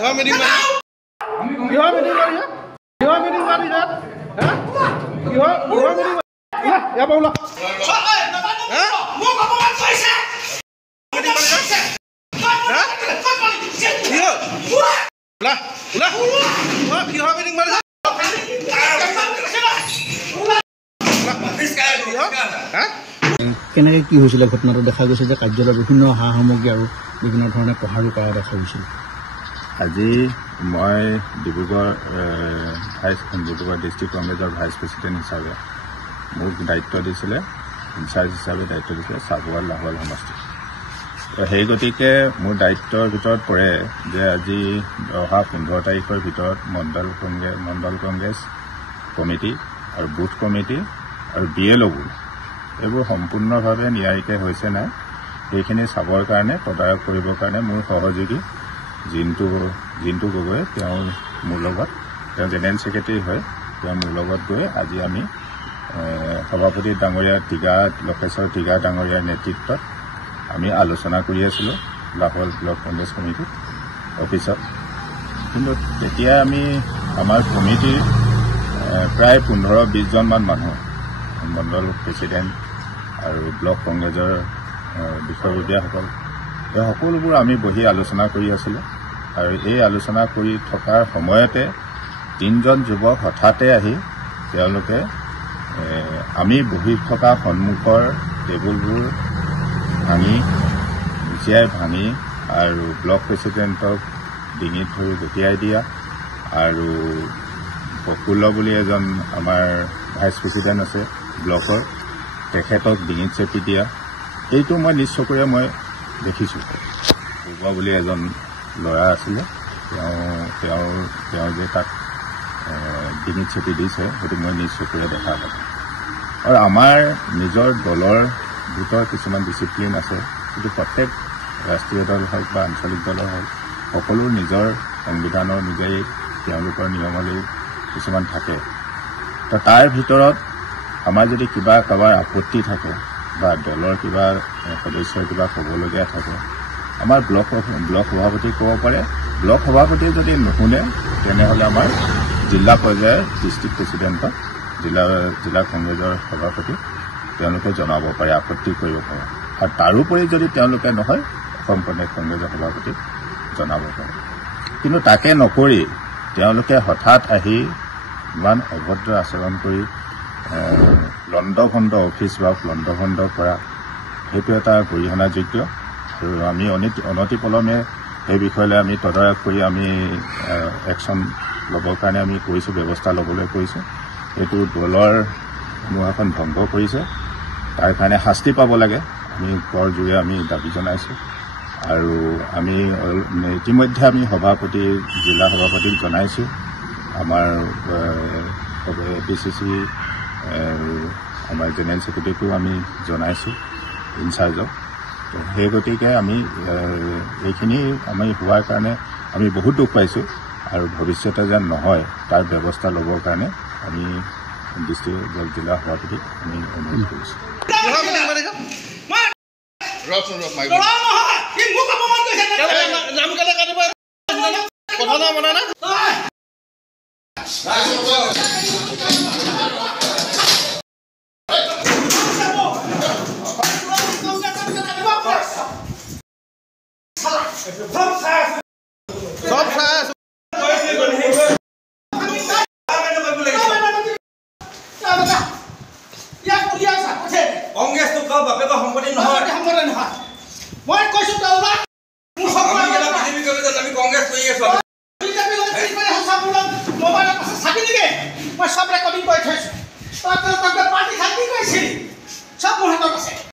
কিহৰ মিটিং মাৰি কিহৰ মিটিং মাৰি কিহৰ মিটিং মাৰি কিহৰ মিটিং ইয়াৰ পৰা ওলা মোক অপমান কৰিছে মিটিং মাৰি ওলা ওলা কিহৰ মিটিং মাৰি কেনেকৈ কি হৈছিলে ঘটনাটো দেখা গৈছে যে কাৰ্যালয়ৰ বিভিন্ন সা সামগ্ৰী আৰু বিভিন্ন ধৰণে প্ৰহাৰো কৰা দেখা গৈছিল আজি মই ডিব্ৰুগড় ডিষ্ট্ৰিক্ট কংগ্ৰেছৰ ভাইচ প্ৰেচিডেণ্ট হিচাপে মোক দায়িত্ব দিছিলে ইনচাৰ্জ হিচাপে দায়িত্ব দিছিলে চাবুৱা লাহোৱাল সমষ্টি তো সেই গতিকে মোৰ দায়িত্বৰ ভিতৰত পৰে যে আজি অহা 15 তাৰিখৰ ভিতৰত মণ্ডল কংগ্ৰেছ কমিটি আৰু বুথ কমিটি আৰু BLOবোৰ এইবোৰ সম্পূৰ্ণভাৱে নিয়াৰিকৈ হৈছে নাই সেইখিনি চাবৰ কাৰণে তদাৰক কৰিবৰ কাৰণে মোৰ সহযোগী জিন্তু গগৈ তেওঁ মোৰ লগত তেওঁ জেনেৰেল ছেক্ৰেটাৰী হয় তেওঁ মোৰ লগত গৈ আজি আমি সভাপতি ডাঙৰীয়া লক্ষেশ্বৰ টিগা ডাঙৰীয়াৰ নেতৃত্বত আমি আলোচনা কৰি আছিলোঁ লাহোৱাল ব্লক কংগ্ৰেছ কমিটি অফিচত কিন্তু তেতিয়া আমি আমাৰ কমিটিৰ প্ৰায় 15-20 জনমান মানুহ মণ্ডল প্ৰেচিডেণ্ট আৰু ব্লক কংগ্ৰেছৰ বিষয়ববীয়াসকল এই সকলোবোৰ আমি বহি আলোচনা কৰি আছিলোঁ আৰু এই আলোচনা কৰি থকাৰ সময়তে 3জন যুৱক হঠাতে আহি তেওঁলোকে আমি বহি থকা সন্মুখৰ টেবুলবোৰ ভাঙি আৰু ব্লক প্ৰেচিডেণ্টক ডিঙিত ধৰি গতিয়াই দিয়া আৰু প্ৰফুল্ল বুলি এজন আমাৰ ভাইচ প্ৰেচিডেণ্ট আছে ব্লকৰ তেখেতক ডিঙিত চেপি দিয়া এইটো মই নিজ চকুৰে মই দেখিছোঁ পূৰ্ব বুলি এজন ল'ৰা আছিলে তেওঁ যে তাক ডিঙিত চেপি দিছে সেইটো মই নিজ চকুৰে দেখা পালোঁ আৰু আমাৰ নিজৰ দলৰ ভিতৰত কিছুমান ডিচিপ্লিন আছে কিন্তু প্ৰত্যেক ৰাষ্ট্ৰীয় দল হওক বা আঞ্চলিক দলৰ হওক সকলো নিজৰ সংবিধানৰ অনুযায়ী তেওঁলোকৰ নিয়মাৱলী কিছুমান থাকে তো তাৰ ভিতৰত আমাৰ যদি কিবা কাৰোবাৰ আপত্তি থাকে বা দলৰ কিবা সদস্যৰ কিবা ক'বলগীয়া থাকে আমাৰ ব্লক সভাপতিক ক'ব পাৰে ব্লক সভাপতিয়ে যদি নুশুনে তেনেহ'লে আমাৰ জিলা পৰ্যায়ৰ ডিষ্ট্ৰিক্ট প্ৰেচিডেণ্টক জিলা কংগ্ৰেছৰ সভাপতি তেওঁলোকে জনাব পাৰে আপত্তি কৰিব পাৰে আৰু তাৰোপৰি যদি তেওঁলোকে নহয় অসম প্ৰদেশ কংগ্ৰেছৰ সভাপতিক জনাব পাৰে কিন্তু তাকে নকৰি তেওঁলোকে হঠাৎ আহি ইমান অভদ্ৰ আচৰণ কৰি লণ্ডভণ্ড অফিচ বা লণ্ডভণ্ড কৰা সেইটো এটা গৰিহণাযোগ্য আৰু আমি অনতিপলমে সেই বিষয়লৈ আমি তদাৰক কৰি আমি একশ্যন ল'বৰ কাৰণে আমি কৰিছোঁ ব্যৱস্থা ল'বলৈ কৈছোঁ এইটো দলৰ সমূহ ভংগ কৰিছে তাৰ কাৰণে শাস্তি পাব লাগে আমি কৰযোৰে আমি দাবী জনাইছোঁ আৰু আমি ইতিমধ্যে আমি জিলা সভাপতিক জনাইছোঁ আমাৰ APCC আমাৰ জেনেৰেল ছেক্ৰেটাৰীকো আমি জনাইছোঁ ইনচাৰ্জক সেই গতিকে আমি এইখিনি আমি হোৱাৰ কাৰণে আমি বহুত দুখ পাইছোঁ আৰু ভৱিষ্যতে যেন নহয় তাৰ ব্যৱস্থা ল'বৰ কাৰণে আমি জিলা সভাপতিক আমি অনুৰোধ কৰিছোঁ কংগ্ৰেছটো কাৰো বাপেকৰ সম্পত্তি নহয় মই কৈছো আমি কংগ্ৰেছ কৰি আছো মই সব ৰেকৰ্ডিং কৰি থৈছো পাৰ্টি খাতি কৰিছিল সব মোৰ হাতত আছে